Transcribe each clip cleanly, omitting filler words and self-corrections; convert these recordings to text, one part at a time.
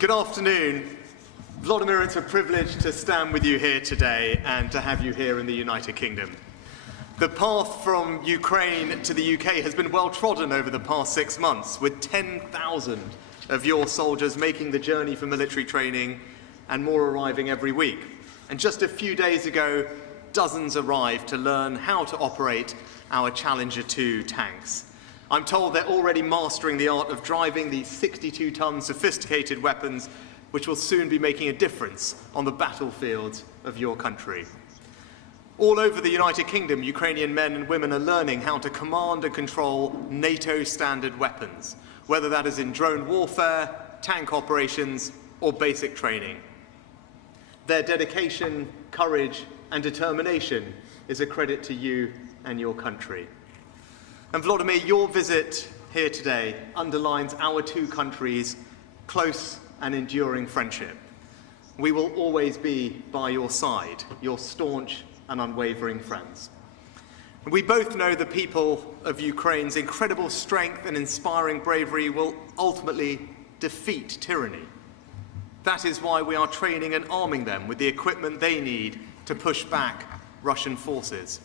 Good afternoon. Volodymyr, it's a privilege to stand with you here today and to have you here in the United Kingdom. The path from Ukraine to the UK has been well trodden over the past 6 months, with 10,000 of your soldiers making the journey for military training and more arriving every week. And just a few days ago, dozens arrived to learn how to operate our Challenger 2 tanks. I'm told they're already mastering the art of driving these 62-ton sophisticated weapons, which will soon be making a difference on the battlefields of your country. All over the United Kingdom, Ukrainian men and women are learning how to command and control NATO-standard weapons, whether that is in drone warfare, tank operations, or basic training. Their dedication, courage, and determination is a credit to you and your country. And Volodymyr, your visit here today underlines our two countries' close and enduring friendship. We will always be by your side, your staunch and unwavering friends. And we both know the people of Ukraine's incredible strength and inspiring bravery will ultimately defeat tyranny. That is why we are training and arming them with the equipment they need to push back Russian forces.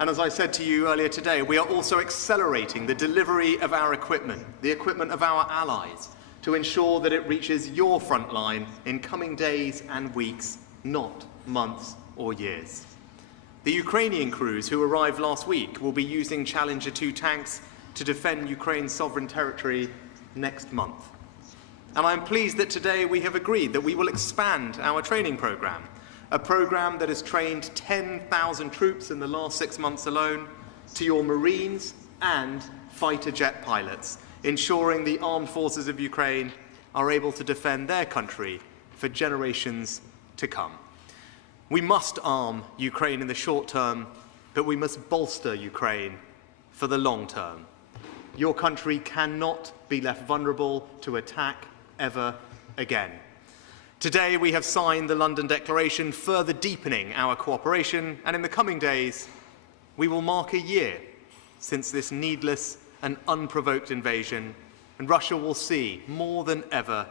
And as I said to you earlier today, we are also accelerating the delivery of our equipment, the equipment of our allies, to ensure that it reaches your front line in coming days and weeks, not months or years. The Ukrainian crews who arrived last week will be using Challenger 2 tanks to defend Ukraine's sovereign territory next month. And I'm pleased that today we have agreed that we will expand our training program, a program that has trained 10,000 troops in the last 6 months alone, to your Marines and fighter jet pilots, ensuring the armed forces of Ukraine are able to defend their country for generations to come. We must arm Ukraine in the short term, but we must bolster Ukraine for the long term. Your country cannot be left vulnerable to attack ever again. Today we have signed the London Declaration, further deepening our cooperation, and in the coming days we will mark a year since this needless and unprovoked invasion, and Russia will see more than ever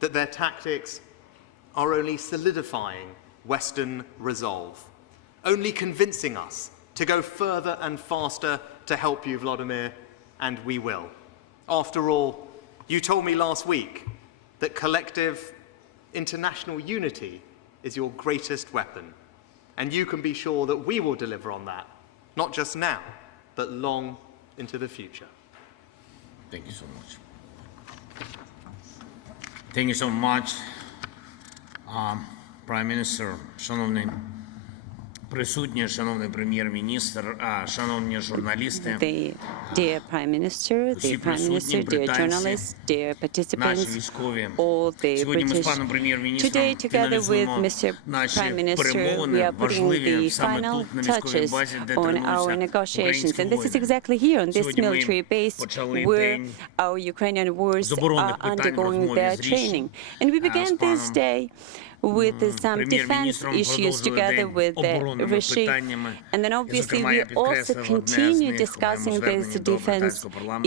that their tactics are only solidifying Western resolve, only convincing us to go further and faster to help you, Volodymyr, and we will. After all, you told me last week that collective international unity is your greatest weapon, and you can be sure that we will deliver on that, not just now, but long into the future. Thank you so much. Thank you so much, Prime Minister, шановний присутні, шановний прем'єр-міністр, шановні журналісти. Dear Prime Minister, dear journalists, dear participants, all the British. Today, together with Mr. Prime Minister, we are putting the final touches on our negotiations. And this is exactly here on this military base where our Ukrainian warriors are undergoing their training. And we began this day with some defense issues together with Rishi. And then obviously we also continue discussing these defense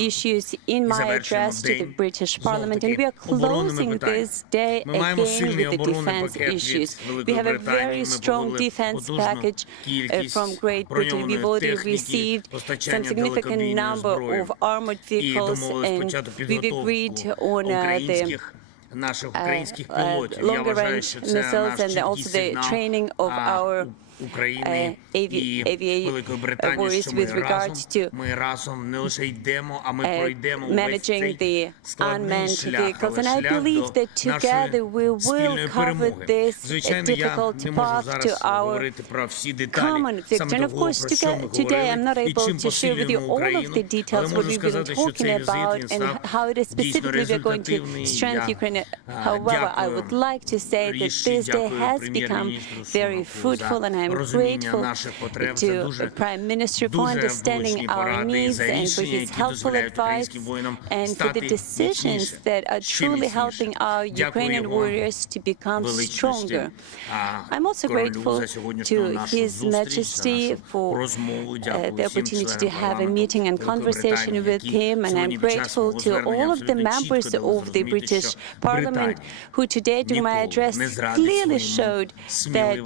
issues in my address to the British Parliament. And we are closing this day again with the defense issues. We have a very strong defense package from Great Britain. We've already received some significant number of armored vehicles, and we've agreed on the longer-range missiles and also the training of our warriors with regards to managing the unmanned vehicles. And I believe that together we will cover this difficult path to our common victory. And of course, today I'm not able to share with you all of the details what we've been talking about and how it is specifically we're going to strengthen Ukraine. However, I would like to say that this day has become very fruitful, and I'm grateful to the Prime Minister for understanding our needs and for his helpful advice and for the decisions that are truly helping our Ukrainian warriors to become stronger. I'm also grateful to His Majesty for the opportunity to have a meeting and conversation with him, and I'm grateful to all of the members of the British Parliament who today, during my address, clearly showed that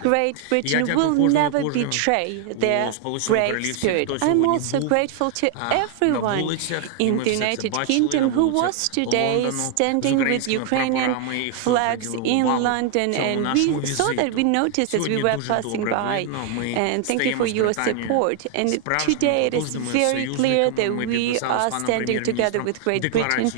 Great Britain will never betray their brave spirit. I'm also grateful to everyone in the United Kingdom who was today standing with Ukrainian flags in London, and we saw that, we noticed as we were passing by, and thank you for your support. And today it is very clear that we are standing together with Great Britain.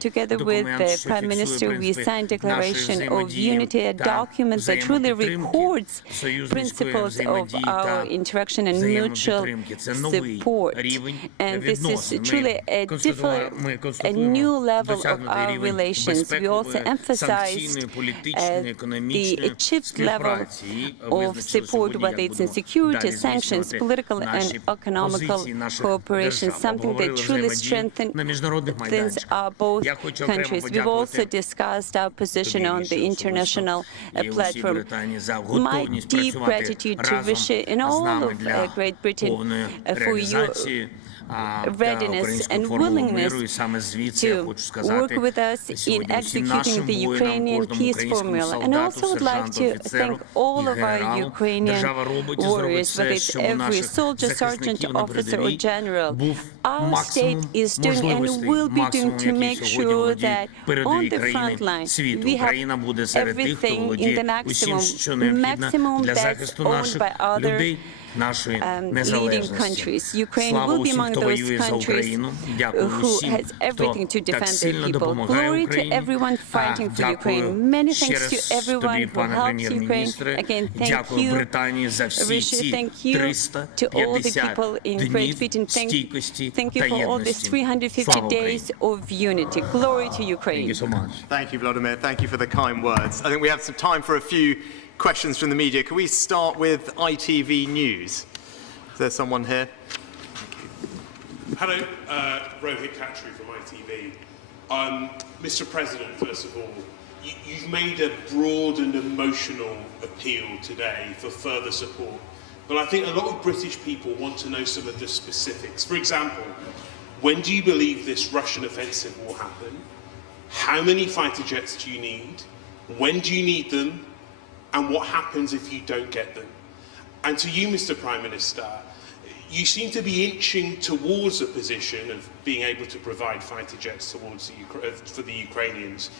Together with the Prime Minister, we signed a declaration of unity, a document that truly records principles of our interaction and mutual support. And this is truly a new level of our relations. We also emphasized the achieved level of support, whether it's in security, sanctions, political and economical cooperation, something that truly strengthens our both countries. We've also discussed our position on the international platform. My deep gratitude to Rishi and all of Great Britain for your readiness and willingness to work with us in executing the Ukrainian peace formula. And I also would like to thank all of our Ukrainian warriors, whether it's every soldier, sergeant, officer, or general. Our state is doing and will be doing to make sure that on the front line we have everything in the maximum that's owned by other leading countries. Ukraine will be among those countries who has everything to defend their people. Glory to everyone fighting for Ukraine. Many thanks to everyone who helps Ukraine. Again, thank you, Rishi. Thank you to all the people in Great Britain. Thank you for all these 350 days of unity. Glory to Ukraine. Thank you so much. Thank you, Volodymyr. Thank you for the kind words. I think we have some time for a few questions from the media. Can we start with ITV News? Is there someone here? Hello, Rohit Khatri from ITV. Mr. President, first of all, you've made a broad and emotional appeal today for further support, but I think a lot of British people want to know some of the specifics. For example, when do you believe this Russian offensive will happen? How many fighter jets do you need? When do you need them? And what happens if you don't get them? And to you, Mr. Prime Minister, you seem to be inching towards a position of being able to provide fighter jets for the Ukrainians.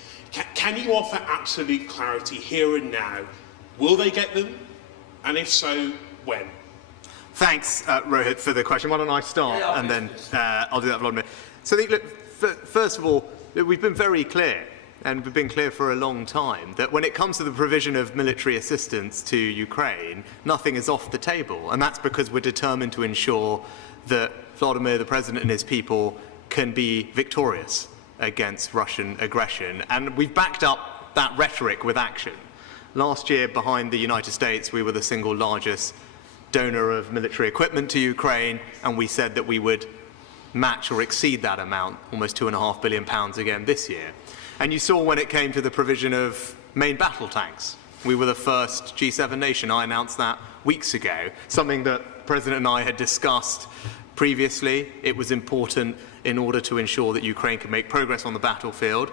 Can you offer absolute clarity here and now? Will they get them? And if so, when? Thanks, Rohit, for the question. Why don't I start, and then I'll do that, Volodymyr. So, look, first of all, we've been very clear, and we've been clear for a long time, that when it comes to the provision of military assistance to Ukraine, nothing is off the table. And that's because we're determined to ensure that Volodymyr, the President, and his people can be victorious against Russian aggression. And we've backed up that rhetoric with action. Last year, behind the United States, we were the single largest donor of military equipment to Ukraine, and we said that we would match or exceed that amount, almost £2.5 billion again this year. And you saw when it came to the provision of main battle tanks. We were the first G7 nation. I announced that weeks ago, something that the President and I had discussed previously. It was important in order to ensure that Ukraine could make progress on the battlefield.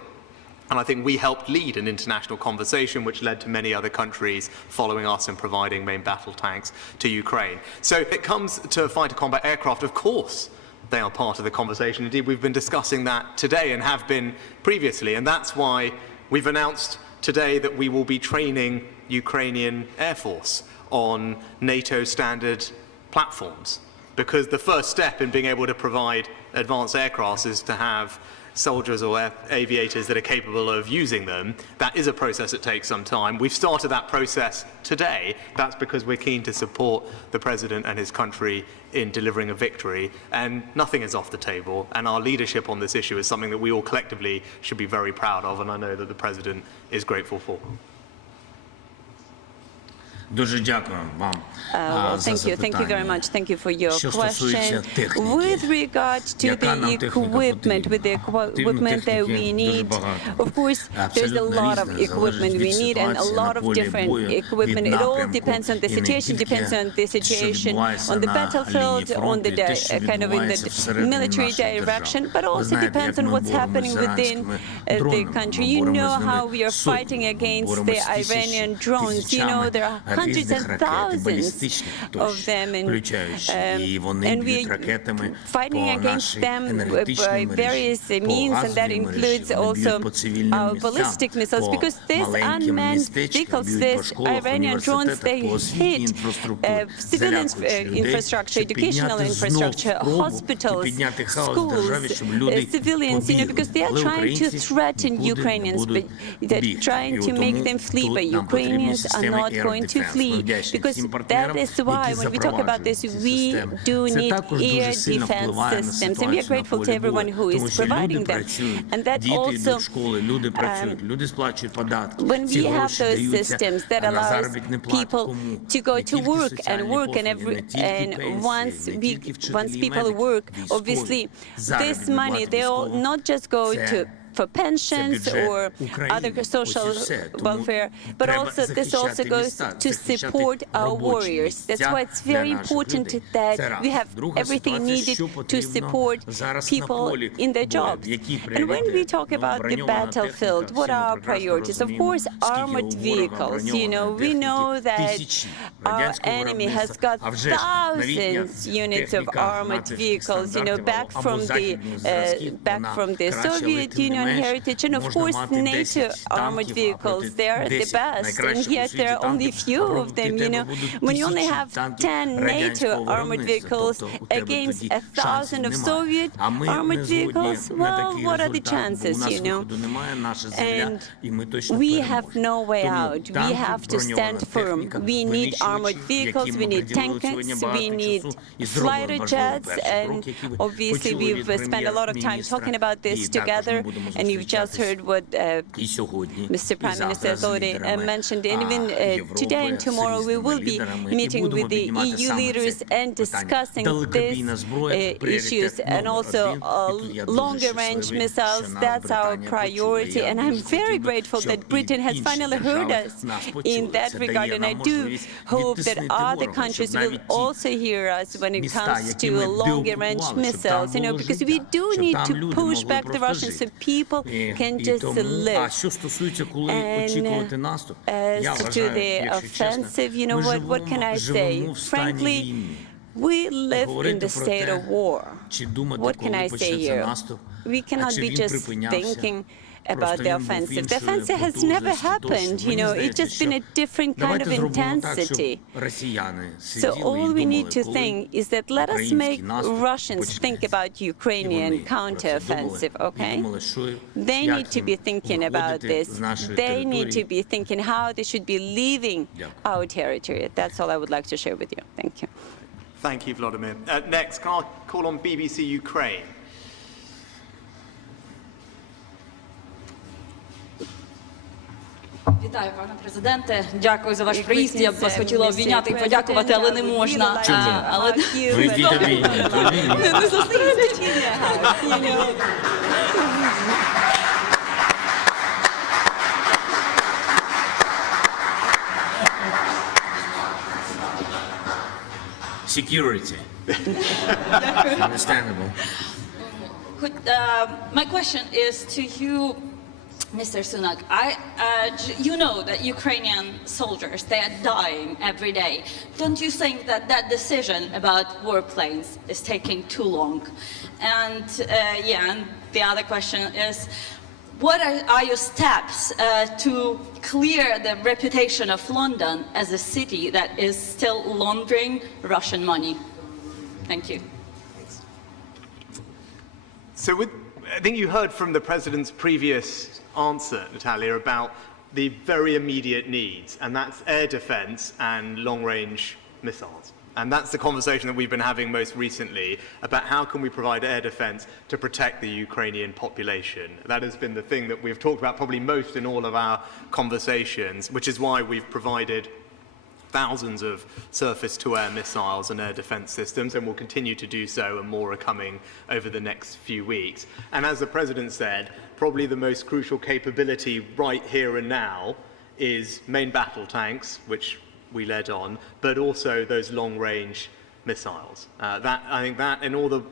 And I think we helped lead an international conversation which led to many other countries following us and providing main battle tanks to Ukraine. So if it comes to fighter combat aircraft, of course, they are part of the conversation. Indeed, we've been discussing that today and have been previously, and that's why we've announced today that we will be training Ukrainian Air Force on NATO standard platforms, because the first step in being able to provide advanced aircraft is to have soldiers or aviators that are capable of using them. That is a process that takes some time. We've started that process today. That's because we're keen to support the President and his country in delivering a victory, and nothing is off the table. And our leadership on this issue is something that we all collectively should be very proud of, and I know that the President is grateful for. Дуже дякую вам за запитання. Thank you very much. Thank you for your Що стосується question. техніки, With regard to яка нам the техніка equipment, with the потрібна? equipment that we Техніки дуже need, багато. of course, there's a Абсолютно lot of різне, equipment залежить we від need and a ситуації lot на of полі different бою, equipment. від It all напрямку, depends on the і не situation, тільки, depends on the що situation відбувається on the на battlefield, лінії on фронту, the і те, що kind of in відбувається the всередині military нашої direction, держави. but Ви also знаєте, depends як on ми what's боремося happening з within іранськими the дронами. country. Ми You боремося know з ними how we are сотнями, fighting ми against the боремося з Iranian drones. You know, there are hundreds різних and ракет, і thousands балістичних of тощо, them, включаючи, і вони and б'ють we ракетами fighting по against нашій them енергетичній by мережі, various по means, and that газовій мережі, includes вони б'ють also по цивільним our містам, ballistic missiles, по because these маленьким unmanned містечкам, vehicles, б'ють по these школах, Iranian drones, університетах, they по освітній hit інфраструктурі, civilian залякуючи людей, infrastructure, щоб educational підняти знов infrastructure, спробу і hospitals, підняти хаос в schools, державі, щоб люди civilians, you know, because they are побігли, але trying to українці threaten нікуди не Ukrainians, будуть but they're бігти. trying І to тому make them flee, тут but нам потрібні Ukrainians are системи not Air going to Defense. Ми flee, вдячні because всім that партнерам, is why які when we talk about this, запроваджують ці we системи. do Це need також дуже air сильно defense впливає на systems, and we are ситуацію на grateful to полі everyone бою, who is тому що люди providing them. працюють, And that діти also, йдуть в школи, люди працюють, люди сплачують податки. when Ці we have гроші those даються systems that на allows заробітні плати people кому? to go Не to тільки work and соціальні work, послуги, and не тільки and пенсії, не тільки once вчителі і people медики, work, військові. obviously this Заробітні money, плати they'll військових not just go – to це for pensions бюджет or України. other Ось social і все. Тому welfare, but треба also this also захищати goes міста, to захищати support our робочі warriors. місця That's why it's для very наших important людей. that Це раз. we have Друга everything ситуація, needed що to потрібно support зараз на people полі in their бою. jobs. Які And when we пріоритети? talk about the Броньована battlefield, техніка, what всі ми are our прекрасно priorities? Of розуміємо, course, скільки armored у ворога vehicles. You know, we броньованої know техніки that тисячі our радянського enemy has виробництва. got А вже ж новітня thousands units of техніка armored натівських vehicles, you know, стандартів back або from the західних зразків, вона Soviet краща, але Union тим не менш heritage, and of можна course мати NATO 10 armored танків, а vehicles. проти They are the 10 best, and найкращих у yet світі there are only танків, few а of проти them. You тебе know, будуть when you only тисячі have танків 10 NATO радянського armored виробництва, vehicles тобто у тебе against тоді 1,000 of шансів Soviet немає. А ми не armored згодні vehicles. на Well, такий what are the результат, бо у chances? нас You know, виходу немає, наша земля, and і ми точно we have переможемо. no way Тому out. We танки, have to броньована stand firm. техніка, We need armored винищувачі, vehicles. яким We ми need приділили сьогодні tanks. багато We need часу і зробили fighter важливий jets. перший And крок, який ви obviously, почули we've від spent a lot of time прем'єр-міністра. talking about this І також together. ми будемо And you've just зустрічатись heard what і сьогодні, Mr. і Prime Minister завтра has з already лідерами mentioned. And even Європи, today and з tomorrow, we різними will be лідерами, і meeting будемо with the піднімати EU саме leaders це and питання. discussing Далекобійна these зброя – пріоритет issues, and номер also один. І тут я дуже longer range щасливий, missiles. що нас That's our Британія почула. priority. Я And I'm дуже very хотів би, grateful щоб that і Britain has інші finally heard держави us нас in почули. that Це regard. дає And I нам do можливість hope that відтиснити other ворога, countries щоб will навіть ті also hear us when it міста, comes які to ми longer range деокупували, щоб там missiles. You know, було because we життя, do щоб need там to люди push могли back the просто Russians so жити. people can just тому, а live. що стосується, коли And очікувати наступ, я as to вважаю, the якщо чесно, offensive, you know, ми what can I say? живемо в стані Frankly, війни. we live in Говорити the про state те, of war. чи думати, What can коли I say почнеться here? наступ, We а cannot чи be він just припинявся. thinking about Просто the він був offensive. The іншої offensive has never потужності, happened. тощо. You Мені know, it's здається, just been a що different kind давайте of зробимо так, intensity. щоб росіяни So сиділи і all we думали, need to коли think is that let us український make наступ Russians think почнеться. about І Ukrainian вони про це counteroffensive, думали, і okay? думали, що They як need to їм be thinking about виходити this. з нашої They need to території. be thinking how they should be leaving Дякую. our territory. That's all I would like to share with you. Thank you. Thank you, Volodymyr. Next, can I call on BBC Ukraine? Вітаю, пане президенте. Дякую за ваш приїзд. Я б вас хотіла обійняти і подякувати, але не можна. Але Ну, йдіть обійміть. не зустрінете. Security. Understandable. My question is to you, Mr. Sunak. You know that Ukrainian soldiers, they are dying every day. Don't you think that that decision about warplanes is taking too long? And and the other question is, what are your steps to clear the reputation of London as a city that is still laundering Russian money? Thank you. So I think you heard from the President's previous answer, Natalia, about the very immediate needs, and that's air defense and long-range missiles. And that's the conversation that we've been having most recently about how can we provide air defense to protect the Ukrainian population. That has been the thing that we've talked about probably most in all of our conversations, which is why we've provided thousands of surface-to-air missiles and air defense systems, and will continue to do so, and more are coming over the next few weeks. And as the President said, probably the most crucial capability right here and now is main battle tanks, which we led on, but also those long-range missiles. I think that and all the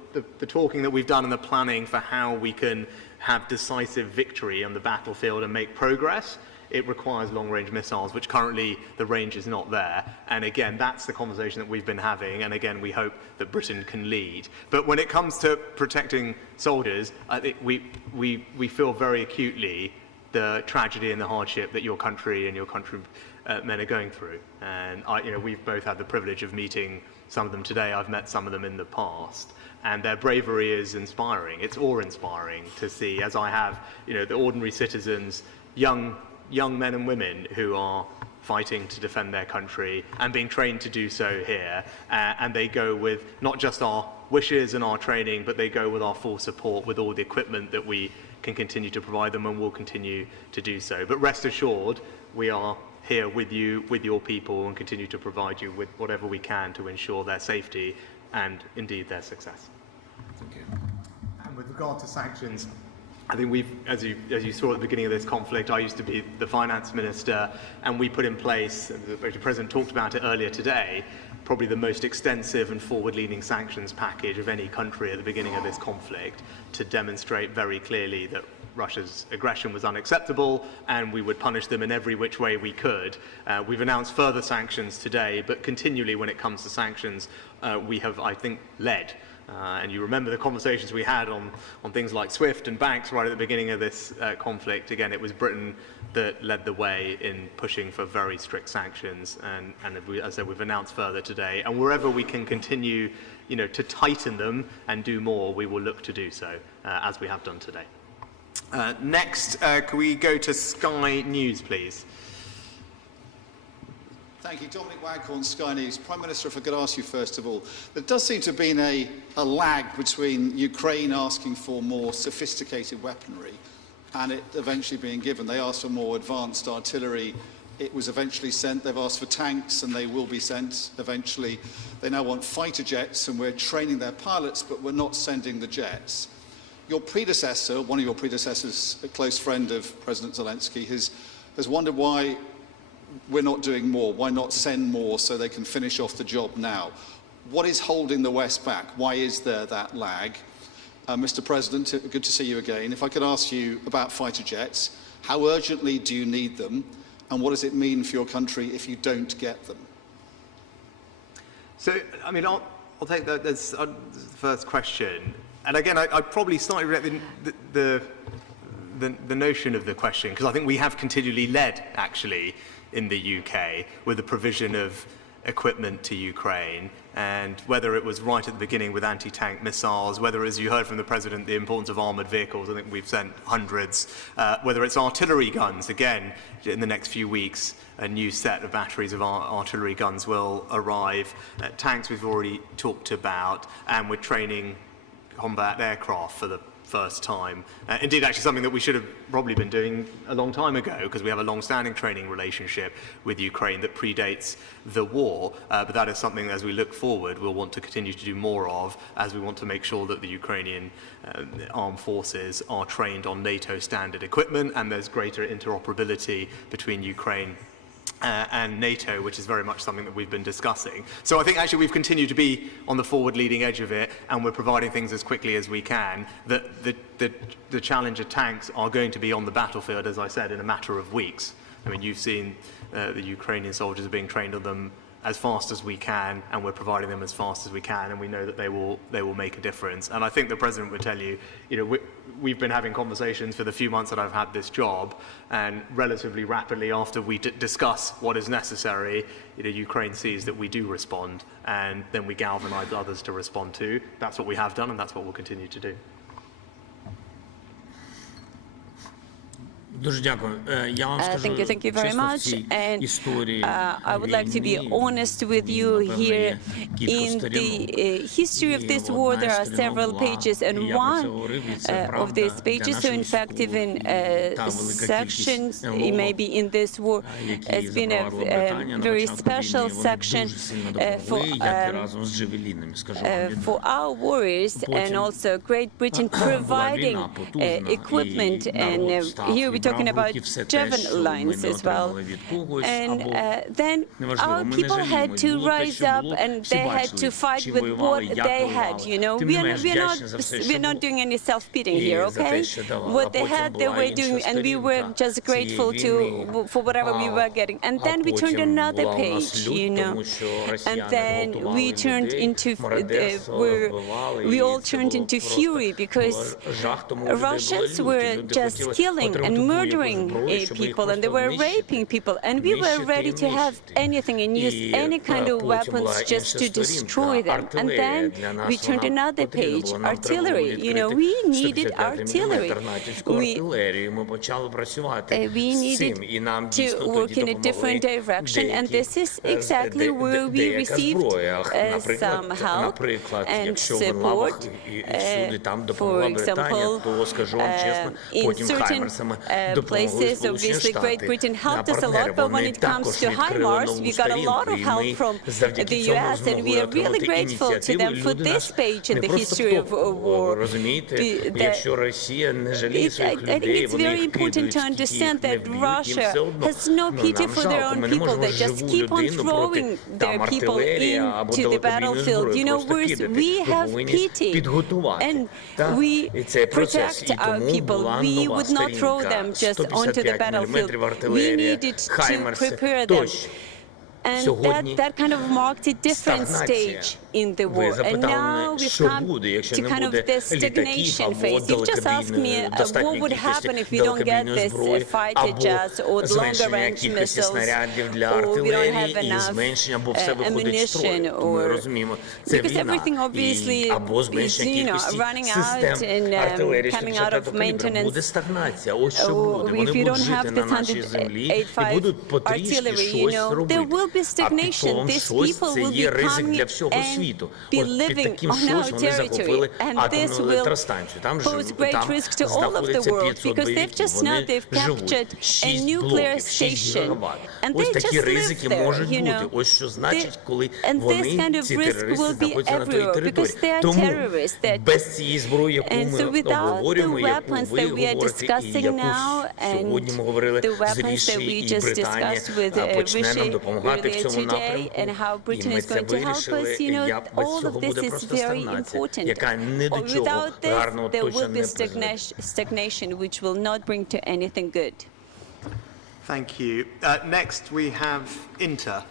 talking that we've done and the planning for how we can have decisive victory on the battlefield and make progress, it requires long-range missiles, which currently the range is not there. And again, that's the conversation that we've been having, and again, we hope that Britain can lead. But when it comes to protecting soldiers, I think we feel very acutely the tragedy and the hardship that your country and your countrymen are going through. And we've both had the privilege of meeting some of them today. I've met some of them in the past. And their bravery is inspiring. It's awe-inspiring to see, as I have, the ordinary citizens, young men and women who are fighting to defend their country and being trained to do so here. And they go with not just our wishes and our training, but they go with our full support, with all the equipment that we can continue to provide them, and will continue to do so. But rest assured, we are here with you, with your people, and continue to provide you with whatever we can to ensure their safety and indeed their success. Thank you. And with regard to sanctions, I think as you saw at the beginning of this conflict, I used to be the finance minister, and we put in place, the President talked about it earlier today, probably the most extensive and forward-leaning sanctions package of any country at the beginning of this conflict, to demonstrate very clearly that Russia's aggression was unacceptable, and we would punish them in every which way we could. We've announced further sanctions today, but continually when it comes to sanctions, we have, I think, led. And you remember the conversations we had on things like SWIFT and banks right at the beginning of this conflict. Again, it was Britain that led the way in pushing for very strict sanctions, and as I said, we've announced further today. And wherever we can continue, to tighten them and do more, we will look to do so, as we have done today. Next, can we go to Sky News, please? Thank you. Dominic Waghorn, Sky News. Prime Minister, if I could ask you first of all, there does seem to have been a lag between Ukraine asking for more sophisticated weaponry and it eventually being given. They asked for more advanced artillery. It was eventually sent. They've asked for tanks, and they will be sent eventually. They now want fighter jets, and we're training their pilots, but we're not sending the jets. Your predecessor, one of your predecessors, a close friend of President Zelensky, has wondered why we're not doing more. Why not send more so they can finish off the job now? What is holding the West back? Why is there that lag? Mr. President, good to see you again. If I could ask you about fighter jets, how urgently do you need them? And what does it mean for your country if you don't get them? So, I mean, I'll take that as the first question. And again, I probably started with the notion of the question, because I think we have continually led, actually, in the UK with the provision of equipment to Ukraine, and whether it was right at the beginning with anti-tank missiles, whether, as you heard from the President, the importance of armoured vehicles, I think we've sent hundreds, whether it's artillery guns, again, in the next few weeks, a new set of batteries of artillery guns will arrive, tanks we've already talked about, and we're training combat aircraft for the first time. Indeed, actually something that we should have probably been doing a long time ago, because we have a long-standing training relationship with Ukraine that predates the war, but that is something, as we look forward, we'll want to continue to do more of, as we want to make sure that the Ukrainian armed forces are trained on NATO standard equipment, and there's greater interoperability between Ukraine and NATO, which is very much something that we've been discussing. So I think actually we've continued to be on the forward-leading edge of it, and we're providing things as quickly as we can. The Challenger tanks are going to be on the battlefield, as I said, in a matter of weeks. I mean, you've seen the Ukrainian soldiers are being trained on them as fast as we can, and we're providing them as fast as we can, and we know that they will make a difference. And I think the President would tell you, we've been having conversations for the few months that I've had this job, and relatively rapidly after we discuss what is necessary, Ukraine sees that we do respond, and then we galvanise others to respond too. That's what we have done, and that's what we'll continue to do. Дуже дякую. Я вам скажу Thank you very чесно, в much. цій And історії I would like to be війни, honest with you напевно, here. є кілька In сторінок. the history of І this одна war, із there are сторінок several була, pages, і and я про це one говорив, і це of правда these для pages, so наших in fact, військових, even і та велика кількість sections, МВО, maybe in this war, які has been a запровадила Британія на very початку special війни, вони section дуже сильно for допомогли, як і разом з джевелінами, скажу вам for відверто. our warriors, and Потім also Great Britain була providing війна потужна, equipment, і and народ став here і we're talking брав в about руки все те, Javelin що ми lines не as well. отримали від когось, And або then неважливо, our ми не people had жаліємо. to Було те, rise що up, було, and всі they had бачили, to fight чи with воювали, what як they had. воювали. You know, Тим не менш, we're вдячні за все, що not було. doing any self-pitying І here, за те, okay? що давали. What А they потім had, they була were інша doing, and we were сторінка just цієї grateful війни. for whatever we were getting. And then we turned потім another була у нас page, лють, you know, тому що and росіяни then гвалтували we turned людей, into мародерство вбивали, we і all це turned було into просто- fury because було жах, тому у людей були Russians люті. were Люди just хотіли killing and отримати будь-яку murdering зброю, щоб їх people, and they просто were знищити. raping people, and we were Знищити ready і to have нищити. anything and use І any kind of потім weapons була just інша to destroy сторінка. them. And Артилерія then для нас, we turned вона another потрібна page, була. Нам треба було artillery. You know, відкрити we needed 155 artillery. міліметр натівську We артилерію. Ми почали працювати we з needed цим, і нам to дійсно work тоді in a different допомогли direction, and деякі, this is exactly where we деяка received зброя. some help Наприклад, and якщо в лавах support. і всюди там допомогла For Британія, example, то скажу вам чесно, in потім certain хаймерсами допомогли places, Сполучені obviously, Great Штати. Britain helped us a Партнери, lot, but when вони it comes також to відкрили HIMARS, нову we got a lot сторінку, of і help ми from завдяки the цьому US, and змогли we are really отримати grateful to ініціативу. them for Люди this нас page in не the просто history of war. розумієте, The- якщо Росія не жаліє своїх I think людей, it's вони very їх important кидають, to скільки їх understand не that вб'ють, їм Russia все одно. has no pity Нам for their жалко, own ми не people. можемо They just живу keep on людину throwing проти their там people артилерії або into the далекобійної battlefield. зброї You know, просто кидати. we Ми have повинні pity, підготувати. and Так? we І це процес. protect І our тому people. була We нова would not throw сторінка. them just onto the 155 battlefield. міліметрів We артилерія, needed to хаймерси, prepare them. тощо. And Сьогодні that kind of marked a different стагнація. stage in the Ви war. And запитали now мене, we've що come буде, якщо to не kind of буде this літаків stagnation або phase. You've just asked me далекобійної, what достатньої would happen if we don't get далекобійної this зброї, fighter або jets or longer зменшення range кількості missiles, снарядів для or we don't have артилерії і enough зменшення, бо все виходить з строю. ammunition, Тому ми or розуміємо, це because війна. everything obviously І або is, зменшення you know, кількості running out систем and артилерії coming out of 65-го калібру. maintenance. Буде стагнація. Ось що Or буде. if Вони you будуть don't have жити на this нашій землі і 185 будуть потрішки artillery, you щось know, there робити. will be А stagnation. підтом These щось people це will є be ризик для coming всього and світу. be От під living таким on our щось вони territory. захопили And this атомну will електростанцію. Там pose great там risk to all of the знаходиться world 500 because they've бойовиків. just now Вони they've живуть. captured a 6 nuclear блоків, 6 station. гігават. And Ось they такі just live ризики there, можуть you бути. know. Ось що значить, коли And this kind вони, of ці risk терористи, will be знаходяться на твоїй everywhere території. because they are Тому terrorists. That без цієї зброї, яку And ми so without обговорюємо, the яку weapons ви that we are говорите, і discussing яку now, and сьогодні ми говорили the з weapons that Ріші, we і just Британія discussed with почне нам Rishi допомагати в earlier цьому today, напрямку. and how І Britain ми is це going to help вирішили, us, you і know, я без all of цього this буде is просто very стагнація, important. яка не до чого Without this, гарного there точно will не be призведе. stagnation, which will not bring to anything good. Thank you. Next, we have Inter.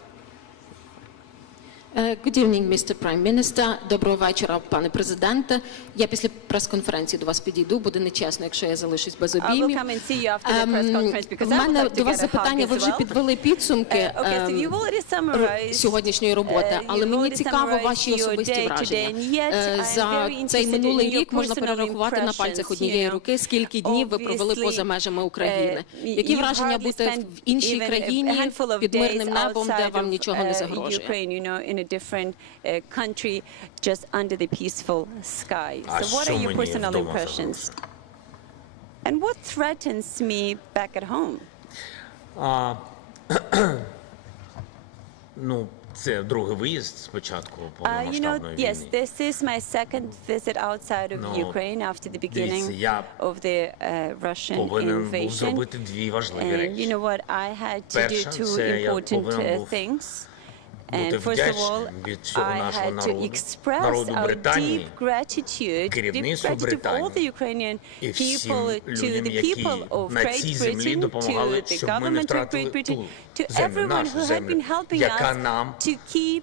Good evening, Mr. Prime Minister. Доброго вечора, пане президенте. Я після прес-конференції до вас підійду. Буде нечесно, якщо я залишусь без I will обіймів. come and see you after the press conference because У I would мене like to до вас get a hug запитання. Ви as вже well. підвели підсумки Okay, so you've already summarized сьогоднішньої роботи, але you've мені already цікаво ваші summarized your особисті day today, враження. and yet I'm За very цей interested минулий in your рік можна personal перерахувати на пальцях impressions, однієї you know. руки, скільки днів ви провели Obviously, поза межами України. Які you've враження hardly бути spent в іншій even a країні handful of під мирним days небом, де outside вам of, нічого не загрожує? Ukraine, you know, in a different country, just under the peaceful sky. А So what що are your мені personal вдома impressions? загрожує? And what threatens me back at home? Ну, це другий виїзд спочатку You know, повномасштабної yes, війни. this is my second visit outside of No, Ukraine after the дивіться, beginning я of the Russian повинен був invasion. зробити дві важливі And you речі. know what? I had to do Перше, two це я important повинен був things. бути And first of all, вдячним від всього I нашого had to народу, express народу our deep Британії, gratitude керівництву of all the Британії Ukrainian і всім people, to людям, the які people of на Great цій землі Britain, допомагали, to the щоб ми не government of втратили Great Britain, ту to землю, everyone нашу who had землю, been helping яка us нам to keep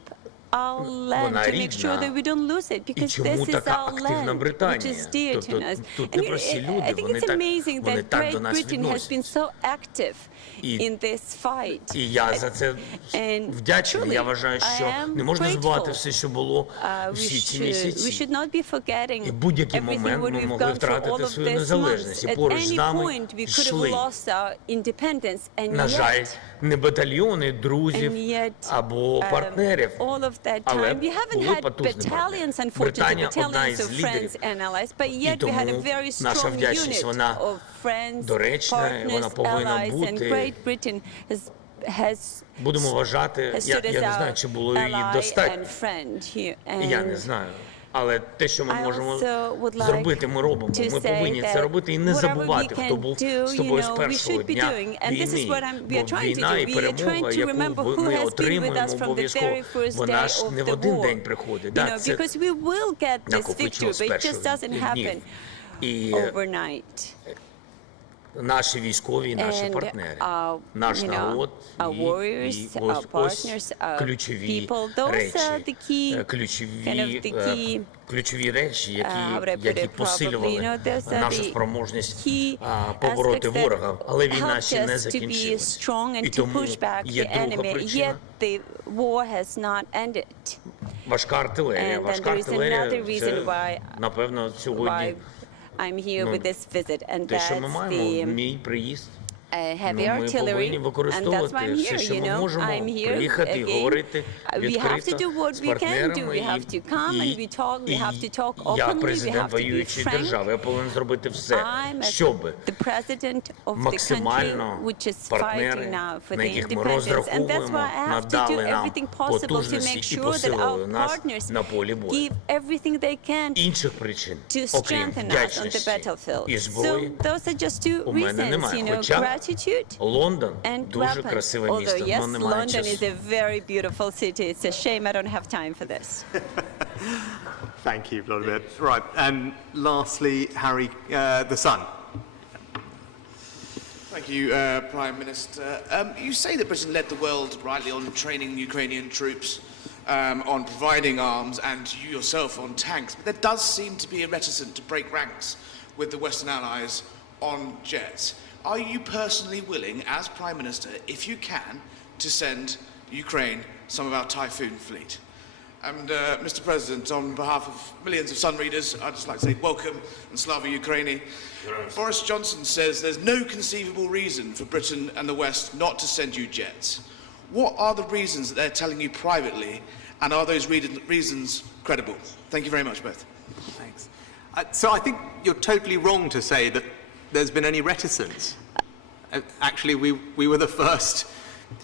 our land, вона to make sure рідна. that we don't lose it, І because чому this is така our активна land, which Британія? is dear to Тобто us. тут And не прості I люди, think вони it's так, amazing вони that так до Great нас Britain has been відносяться. so active І- in this fight. І я за це And вдячний. Я truly, вважаю, що I am не можна забувати grateful. все, що було We всі ці we місяці. should not be forgetting І в будь-який everything момент what ми we've могли gone through all втратити of свою these незалежність. І months. At поруч з any нами point we could have йшли. lost our independence, and На жаль, yet, не батальйони друзів або партнерів, all of that але time, we haven't були had потужні battalions, партнери. unfortunately, Британія одна battalions із of friends лідерів. and allies, but І yet we had a тому very наша strong вдячність, unit вона of friends, доречна, і вона partners, повинна allies, and бути. Great Britain has Будемо вважати, has я stood as не знаю, our чи було її ally достатньо. and friend here. Я не And знаю. Але те, що ми I можемо also would like зробити, ми робимо. to Ми say повинні це that робити і не whatever забувати, we хто can був do, з тобою з we першого should be дня doing. And this is війни. what we are Бо trying to війна і do. We are trying перемога, to remember яку who ми has been with us отримуємо from the обов'язково, very first вона day ж of не в the один день war. приходить. You know, Це because we will get this victory, накопичилось з but it перших just doesn't днів. happen І overnight. наші військові, наші And партнери, our, наш you know, народ our і warriors, our ось partners, our ключові people, those речі, are the key, ключові речі, how would I put які it, посилювали probably, you know, those are нашу the спроможність key побороти aspects that ворога, але війна helped ще не us to be закінчилась. strong and І to тому push back є the друга enemy, причина. yet the war has not ended. Важка артилерія. And then Важка there is артилерія another reason це, напевно, сьогодні Why I'm here with this visit, and те, що ми that's маємо, the мій приїзд. heavy Ми artillery, повинні and that's why використовувати I'm все, here, що you ми know. можемо, I'm here приїхати і again. говорити We have to відкрито do what з we can do. партнерами. We have to come and we talk. We have to talk Я openly. We президент have to be воюючої frank. держави, я повинен зробити все, I'm щоб the president of the country, максимально which is fighting партнери, now for на the яких ми independence. And that's розраховуємо, why I have to do надали нам everything possible to make потужності і sure that посилили our нас partners на полі бою. give everything they can Інших причин, to окрім strengthen us on the вдячності battlefield. і зброї, So those are just two у мене reasons, немає. you know, Хоча gratitude Лондон and дуже weapons. красиве Although, місто, yes, але немає London is часу. a very beautiful city. It's a shame I don't have time for this. Thank you, Volodymyr. Right, and lastly, Harry, the son. Thank you, Prime Minister. You say that Britain led the world rightly on training Ukrainian troops, on providing arms, and you yourself on tanks, but there does seem to be a reticence to break ranks with the Western allies on jets. Are you personally willing, as Prime Minister, if you can, to send Ukraine some of our Typhoon fleet? And Mr. President, on behalf of millions of Sun readers, I'd just like to say welcome and Slava Ukraini. Boris Johnson says there's no conceivable reason for Britain and the West not to send you jets. What are the reasons that they're telling you privately, and are those reasons credible? Thank you very much, both. Thanks. So I think you're totally wrong to say that there's been any reticence. Actually, we were the first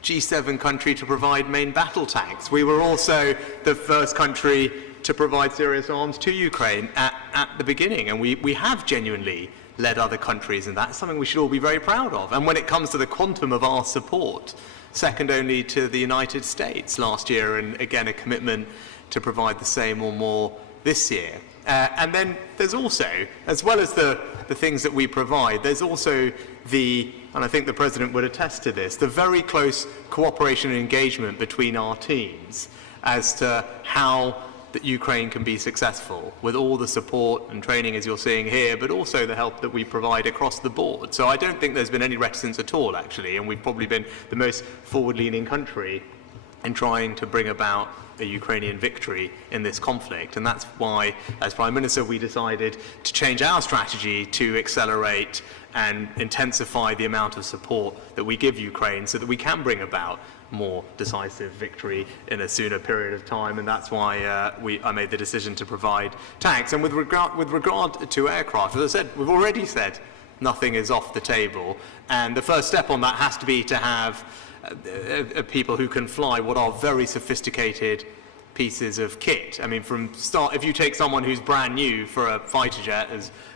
G7 country to provide main battle tanks. We were also the first country to provide serious arms to Ukraine at the beginning, and we have genuinely led other countries, and that's something we should all be very proud of. And when it comes to the quantum of our support, second only to the United States last year, and again a commitment to provide the same or more this year. And then there's also, as well as the things that we provide, there's also and I think the President would attest to this, the very close cooperation and engagement between our teams as to how that Ukraine can be successful with all the support and training as you're seeing here, but also the help that we provide across the board. So I don't think there's been any reticence at all, actually, and we've probably been the most forward-leaning country in trying to bring about a Ukrainian victory in this conflict. And that's why, as Prime Minister, we decided to change our strategy to accelerate and intensify the amount of support that we give Ukraine so that we can bring about more decisive victory in a sooner period of time. And that's why I made the decision to provide tanks. And with regard to aircraft, as I said, we've already said nothing is off the table. And the first step on that has to be to have people who can fly what are very sophisticated pieces of kit. I mean, if you take someone who's brand new for a fighter jet,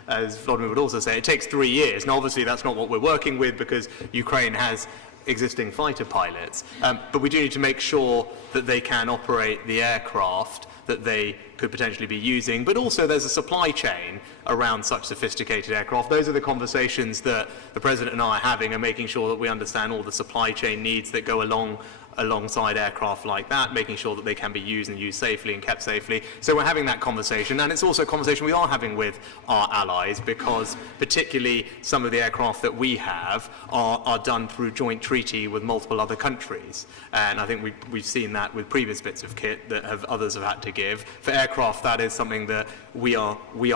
as Volodymyr would also say, it takes 3 years. Now, obviously, that's not what we're working with because Ukraine has existing fighter pilots. But we do need to make sure that they can operate the aircraft, that they could potentially be using, but also there's a supply chain around such sophisticated aircraft. Those are the conversations that the President and I are having, and making sure that we understand all the supply chain needs that go alongside aircraft like that, making sure that they can be used and used safely and kept safely. So we're having that conversation, and it's also a conversation we are having with our allies, because particularly some of the aircraft that we have are done through joint treaty with multiple other countries. And I think we've seen that with previous bits of kit that others have had to give. For aircraft, that is something that we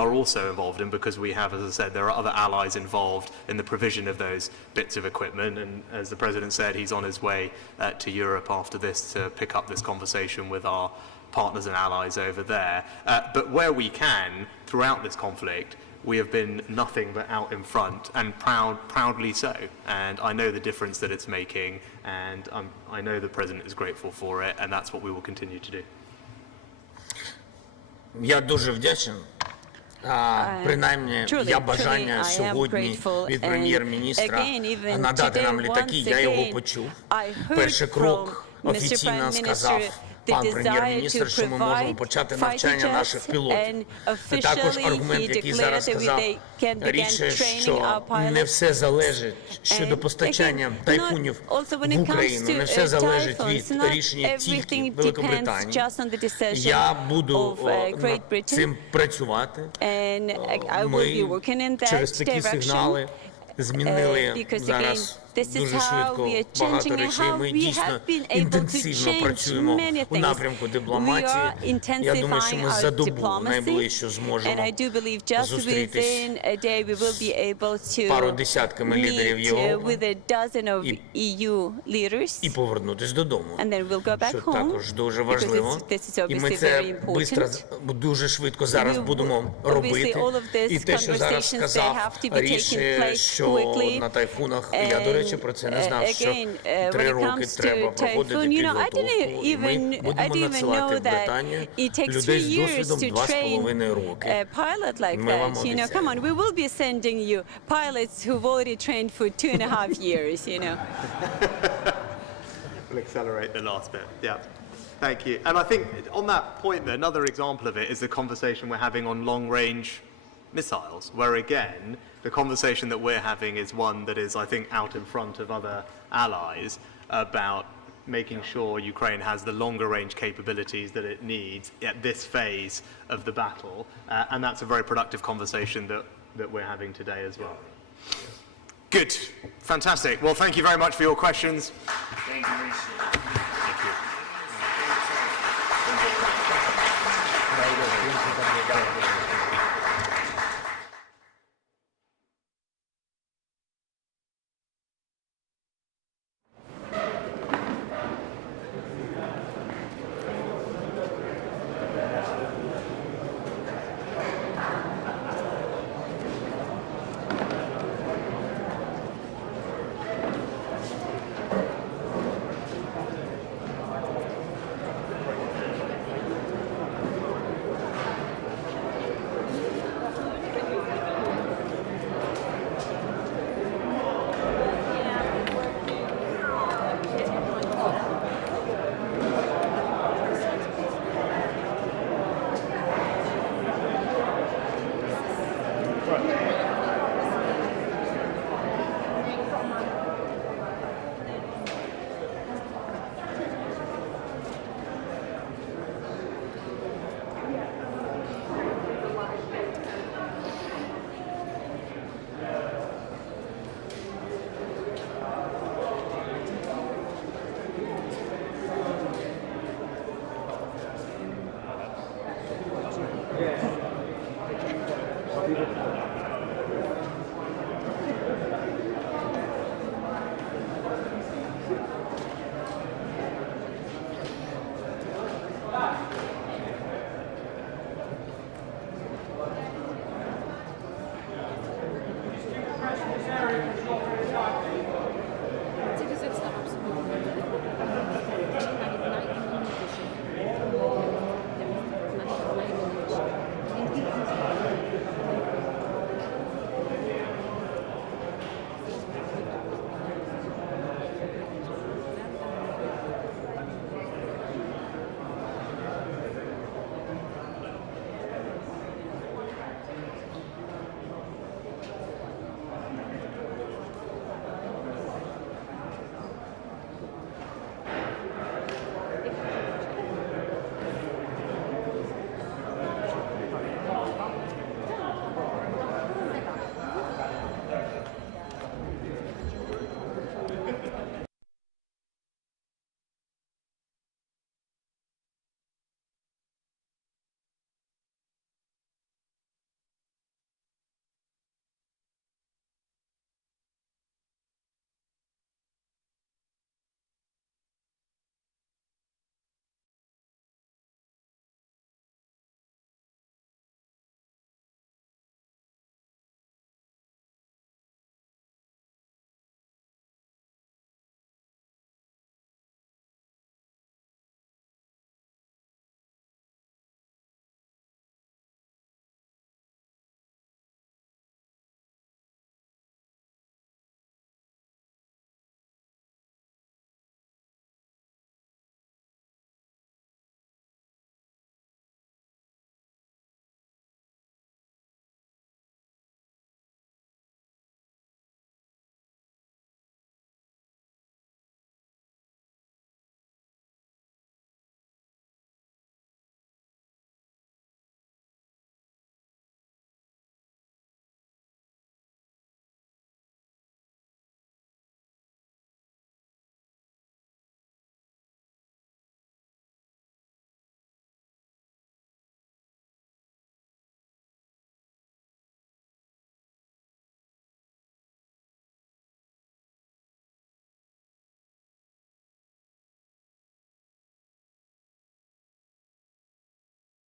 are also involved in, because we have, as I said, there are other allies involved in the provision of those bits of equipment. And as the President said, he's on his way to Europe after this to pick up this conversation with our partners and allies over there. But where we can, throughout this conflict, we have been nothing but out in front, and proudly so. And I know the difference that it's making, and I know the President is grateful for it, and that's what we will continue to do. Я дуже вдячен. Принаймні, я бажання сьогодні від прем'єр-міністра надати нам літаки, я його почув. Перший крок офіційно сказав пан прем'єр-міністр, що ми можемо почати навчання наших пілотів. Також аргумент, який зараз сказав Ріші, що не все залежить щодо постачання тайфунів в Україну, не все залежить від рішення тільки Великобританії. Я буду над цим працювати. Ми через такі сигнали змінили зараз дуже швидко багато речей. Ми дійсно інтенсивно працюємо у напрямку дипломатії. Я думаю, що ми за добу найближче зможемо зустрітись з пару десятками лідерів Європи і повернутись додому, що також дуже важливо. І ми це дуже швидко зараз будемо робити. І те, що зараз сказав Ріші, що на тайфунах, я, до речі, про це не знав, що 3 роки треба проходити підготовку. Ми будемо надсилати в Британію людей з досвідом 2,5 роки. Ми вам обіцяємо. Come on, we will be sending you pilots who've already trained for 2.5 years, you know. We'll accelerate the last bit, yeah. Thank you. And I think on that point, another example of it is the conversation we're having on long-range missiles, where again, the conversation that we're having is one that is, I think, out in front of other allies about making sure Ukraine has the longer-range capabilities that it needs at this phase of the battle. And that's a very productive conversation that we're having today as well. Good. Fantastic. Well, thank you very much for your questions. Thank you, Rishi. Thank you.